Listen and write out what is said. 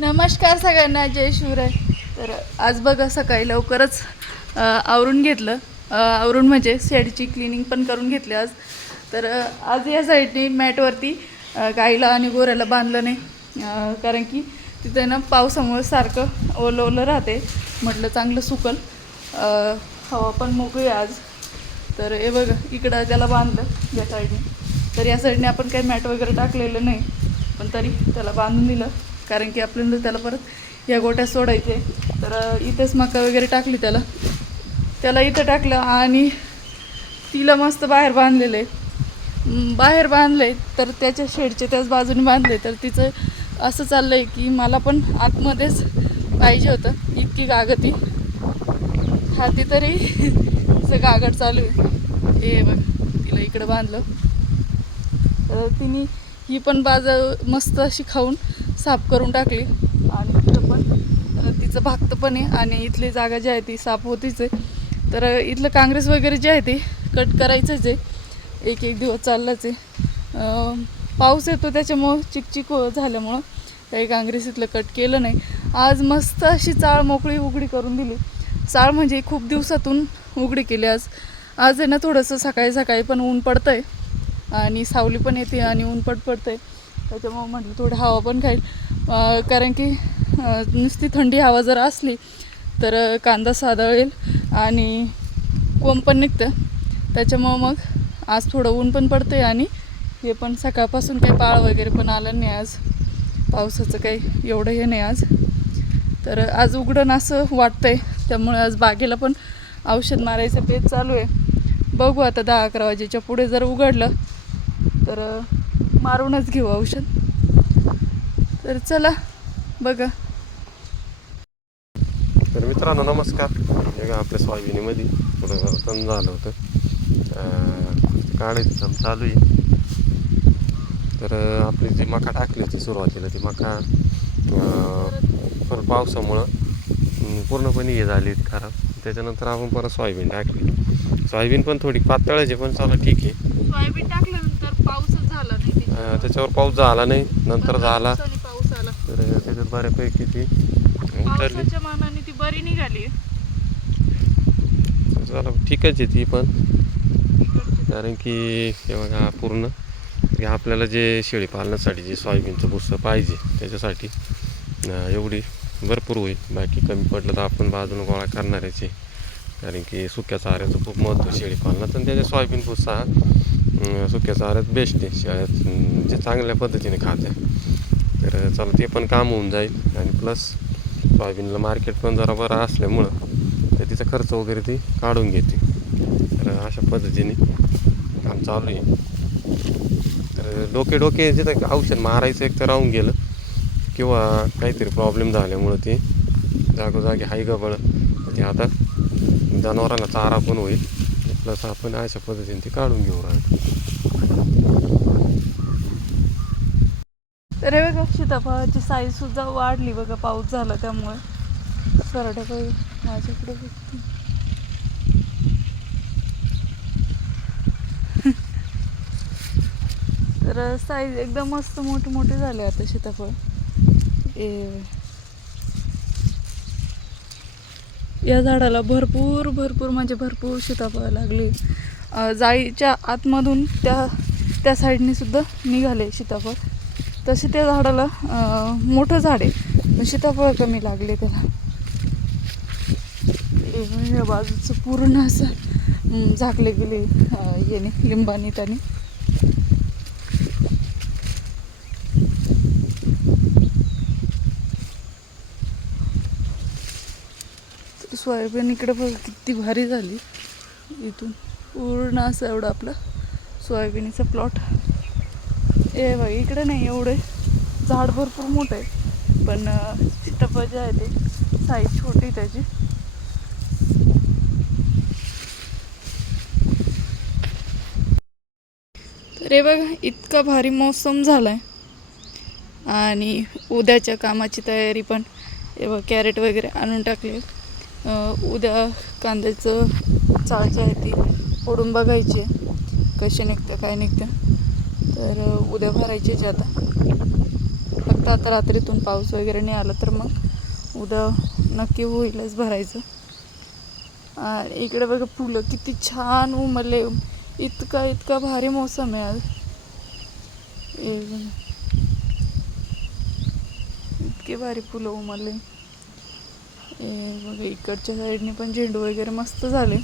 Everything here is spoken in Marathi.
नमस्कार सगळ्यांना जय शिवराय. तर आज बघा सकाळी लवकरच आवरून घेतलं. आवरून म्हणजे शेडची क्लिनिंग पण करून घेतली आज. तर आज या साईडने मॅटवरती गाईला आणि गोऱ्याला बांधलं नाही. कारण की तिथे ना पावसामुळे सारखं ओलं ओलं राहते. म्हटलं चांगलं सुकल. हवा पण मोकळी आज. तर हे बघा इकडं त्याला बांधलं या साईडने तर या साईडने आपण काही मॅट वगैरे टाकलेलं नाही. पण तरी त्याला बांधून दिलं. कारण की आपल्याला त्याला परत या गोट्या सोडायचे. तर इथेच मका वगैरे टाकली त्याला. त्याला इथं टाकलं आणि तिला मस्त बाहेर बांधलेलं आहे. बाहेर बाहेर बांधले तर त्याच्या शेडच्या त्याच बाजूने बांधले तर तिचं असं चाललं आहे की मला पण आतमध्येच पाहिजे होतं इतकी गागती. हाती तरी तिचं गागड चालू आहे. हे बघ तिला इकडं बांधलं. तर तिने ही पण बाज मस्त अशी खाऊन साफ करून टाकली. आणि तिथं पण तिचं भागतं पण आहे आणि इथली जागा जी आहे ती साफ होतीच आहे. तर इथलं काँग्रेस वगैरे जे आहे ते कट करायचंच आहे. एक एक दिवस चाललाच आहे. पाऊस येतो त्याच्यामुळं चिकचिक झाल्यामुळं काही काँग्रेस इथलं कट केलं नाही. आज मस्त अशी चाळ मोकळी उघडी करून दिली. चाळ म्हणजे खूप दिवसातून उघडी केली आज. आज आहे ना थोडंसं सकाळी सकाळी पण ऊन पडतं आहे आणि सावली पण येते आणि ऊन पट आहे त्याच्यामुळं म्हटलं थोडी हवा पण खाईल. कारण की नुसती थंडी हवा जर असली तर कांदा सादळेल आणि कोंब पण निघतं. त्याच्यामुळं मग आज थोडं ऊन पण पडतंय आणि हे पण सकाळपासून काही पाळ वगैरे पण आलं नाही आज. पावसाचं काही एवढं हे नाही आज. तर आज उघडण असं वाटतंय. त्यामुळे आज बागेला पण औषध मारायचं पेज चालू आहे. बघू आता दहा अकरा वाजेच्या पुढे जर उघडलं तर मारूनच घेऊ औषध. तर चला बघा. तर मित्रांनो नमस्कार. आपल्या सोयाबीनीमध्ये थोडं तण झालं होतं. काढायचं काम चालू आहे. तर आपली जी मका टाकली होती सुरुवातीला ती मका परत पावसामुळं पूर्णपणे हे झाली खराब. त्याच्यानंतर आपण परत सोयाबीन टाकली. सोयाबीन पण थोडी पातळच आहे पण चला ठीक आहे. सोयाबीन टाकल्यानंतर पाऊसच झाला नाही. त्याच्यावर पाऊस झाला नाही नंतर झाला. तर त्याच्यात बऱ्यापैकी ती उतरली. मानाने ती बरी निघाली. चला ठीकच आहे ती पण. कारण की हे बघा पूर्ण हे आपल्याला जे शेळी पालनासाठी जे सोयाबीनचं भुस्सं पाहिजे त्याच्यासाठी एवढी भरपूर होईल. बाकी कमी पडलं तर आपण बाजूनं गोळा करणारच आहे. कारण की सुक्या चाऱ्याचं खूप महत्त्व शेळी पालनात. आणि त्याच्या सोयाबीन भुस्सा सुक्या चाऱ्यात बेस्ट आहे. शेळ्यात जे चांगल्या पद्धतीने खात आहे तर चला ते पण काम होऊन जाईल. आणि प्लस सोयाबीनला मार्केट पण जरा बरं असल्यामुळं तर तिचा खर्च वगैरे ती काढून घेते. तर अशा पद्धतीने काम चालू आहे. तर डोके डोके जिथं औषध मारायचं एक तर राहून गेलं. किंवा काहीतरी प्रॉब्लेम झाल्यामुळं ते जागोजागी हाय गबळ. ते आता जनावरांना चारा पण होईल. प्लस आपण अशा पद्धतीने ते काढून घेऊ राहतो तर हे बघा सीताफळाची साईज सुद्धा वाढली बघा पाऊस झाला त्यामुळे. सरड्या बघ माझ्याकडे बघते. तर साईज एकदम मस्त मोठे मोठे झाले आता सीताफळ. ए. या झाडाला भरपूर भरपूर म्हणजे भरपूर सीताफळ लागली. जाईच्या जाळीच्या आतमधून त्या त्या साईडने सुद्धा निघाले सीताफळ. तसे त्या झाडाला मोठं झाड आहे. सीताफळ कमी लागले त्याला. या बाजूचं पूर्ण असं झाकले गेले याने लिंबानी त्याने. सोयाबीन इकडे बघ किती भारी झाली. इथून पूर्ण असं एवढं आपलं सोयाबीनचं प्लॉट. ए बाई इकडे नाही एवढे. झाड भरपूर मोठं आहे पण अं, सीताफळ जे आहे ते. साईज छोटी त्याची. तर हे बघा इतका भारी मौसम झाला आहे आणि उद्याच्या कामाची तयारी पण हे बघ कॅरेट वगैरे आणून टाकले. उद्या कांद्याचं चाळ आहे ती फोडून बघायची आहे. कसे निघतं काय निघतं. तर उद्या भरायचेच आता फक्त आता रात्रीतून पाऊस वगैरे नाही आला तर मग उद्या नक्की होईलच भरायचं. आणि इकडे बघा फुलं किती छान उमलले. इतका इतका भारी मोसम आहे आज. इतके भारी फुलं उमरले ए बघा इकडच्या साईडने पण झेंडू वगैरे मस्त झाले.